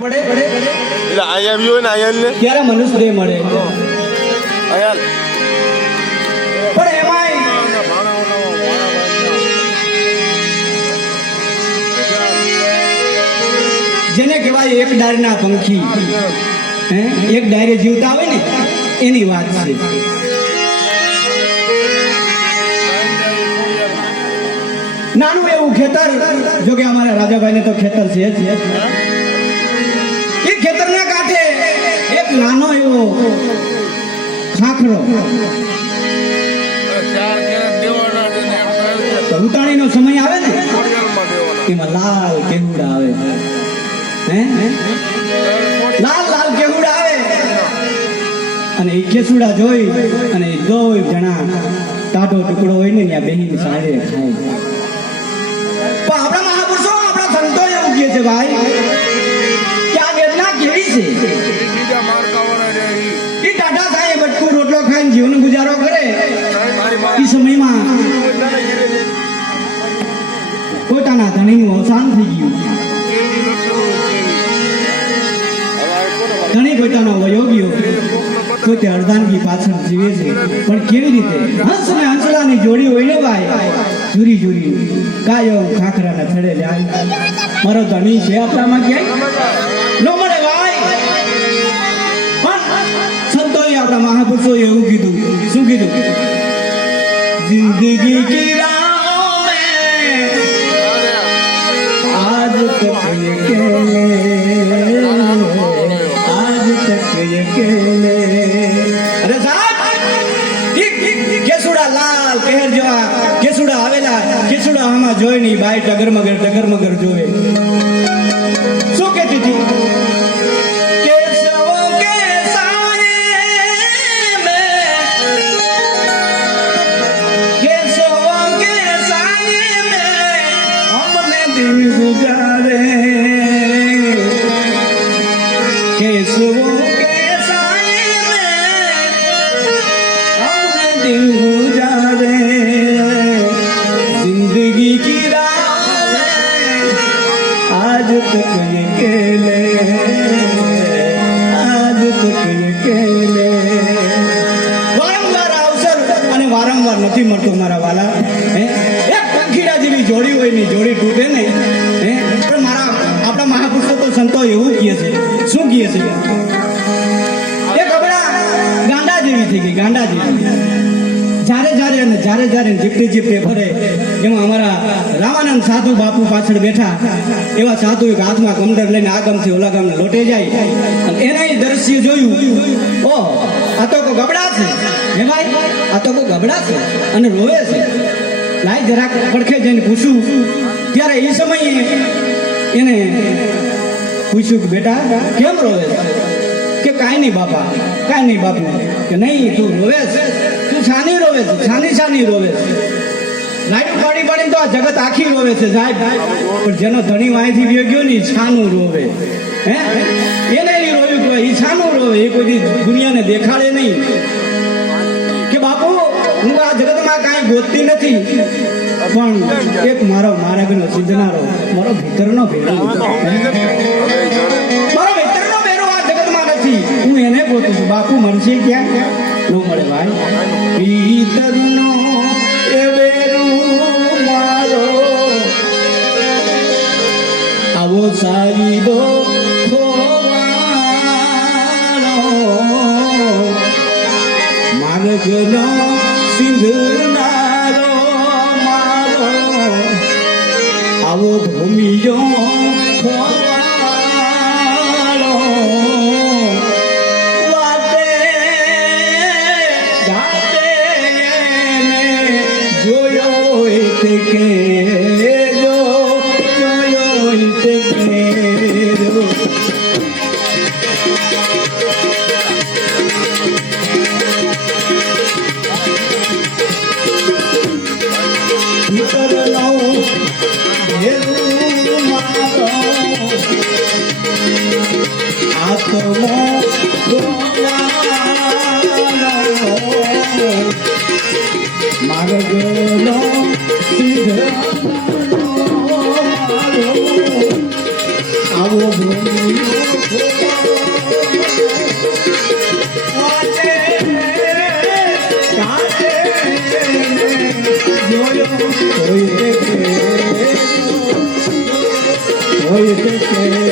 પડે એટલે આયા આવ્યો ને આયન ને ત્યારે મનુષ્ય દેહ મળે આયન પણ એમાંય જેને કહેવાય એક ડાળના પંખી એક ડાયરે જીવતા હોય ને એની વાત છે. નાનું એવું ખેતર, જો કે અમારા રાજાભાઈને તો ખેતર છે જ. એ ખેતરના કાંઠે એક નાનો એવો ખાખરો, ઉતાણીનો સમય આવે ને એમાં લાલ કેહુડા આવે, લાલ લાલ કેહુડા આવે અને એ કેસુડા જોઈ અને દોય જણા ટાઢો ટુકડો હોય ને ત્યાં બેહીને સાંજે ખાય. પણ આપણા મહાપુરુષો, આપણા સંતો એવું કહે છે ભાઈ કે આ વેદના કેવી છે. એ ટાટા થાય બટકું રોટલો ખાઈને જીવન ગુજારો કરે એ સમયમાં પોતાના ધણીનું અવસાન થઈ ગયું. ધણી પોતાનો વયોગ્યો પોતે અર્ધાંગી પાછળ જીવે છે. પણ કેવી રીતે? હંસ ને હંસલાની જોડી હોય ને ભાઈ, જુરી જુરી કાયો ખાખરાના થડે જાય. મારો ધણી છે આપણામાં ક્યાંય ન મળે ભાઈ. પણ સંતોએ, આપણા મહાપુરુષોએ એવું કીધું. શું કીધું? જિંદગી કી રાહોं મેં આજ તક અકેલે, આજ તક અકેલે. અરે સાહેબ, કેસુડા લાલ કહેર જેવા કેસુડા આવેલા, કેસુડા આમાં જોઈ નહીં બાઈ ટગરમગર જોવે. શું કહેતી હતી? કેસવો કે સારે મેં, કેસવો કે સારે મેં हमने दिन गुजारे, केसवो के साए में हमने दिन गुजारे, जिंदगी की राह में आज तक अकेले, आज तक अकेले. વારંવાર અવસર અને વારંવાર નથી મળતો મારા વાલા. એક પંખીડા જેવી જોડી હોય ને જોડી તૂટે ને. પણ મારા આપણા મહાપુરુષો તો સંતો એવું કહે છે. શું કહે છે? એ ગબડા ગાંડા જેવી થઈ ગઈ, ગાંડા જેવી. જ્યારે જીપટે ફરે. જેમાં અમારા રામાનંદ સાધુ બાપુ પાછળ બેઠા, એવા સાધુ એક હાથમાં કમંડર લઈને આ ગામથી ઓલા ગામને લોટે જાય. અને એને દ્રશ્ય જોયું, ઓહ આ તો કોઈ ગબડા છે. હે ભાઈ, આ તો કોઈ ગબડા છે અને રોવે છે. લાઈ જરાક પડખે જઈને પૂછું. ત્યારે એ સમયે એને પૂછ્યું કે બેટા કેમ રોવે છે? કે કાંઈ નહીં બાપા, કાંઈ નહીં બાપુ. કે નહીં, તું રોવે છે, તું છાની રોવે છે, છાની રોવે છે. લાઈટ પાડી તો આ જગત આખી રોવે છે સાહેબ. પણ જેનો ધણી વાંયથી વ્યો ગયો ને છાનું રોવે. એને એ રોયું કે એ છાનું રોવે, એ કોઈ દુનિયાને દેખાડે નહીં કે બાપુ હું આ જગતમાં કાંઈ ગોતતી નથી, પણ એક મારો માર્ગનો સિદ્ધનારો, મારો ભીતરનો ભેરો, મારો ભીતરનો ભેરો આ જગતમાં નથી, હું એને ગોતું છું. બાપુ મળશે ક્યાં? ન મળે ભાઈ. ભીતરનો એ ભેરો મારો આવો સાઈડો માર્ગનો સિંધનારો મારો આવો ભૂમિયો ખોવાળો, વાતે ગાતે એને જોયો તે કેજો, જોયો તે કેજો. માર્ગનો સિદ્ધ આવો ભૂમિ હોય તે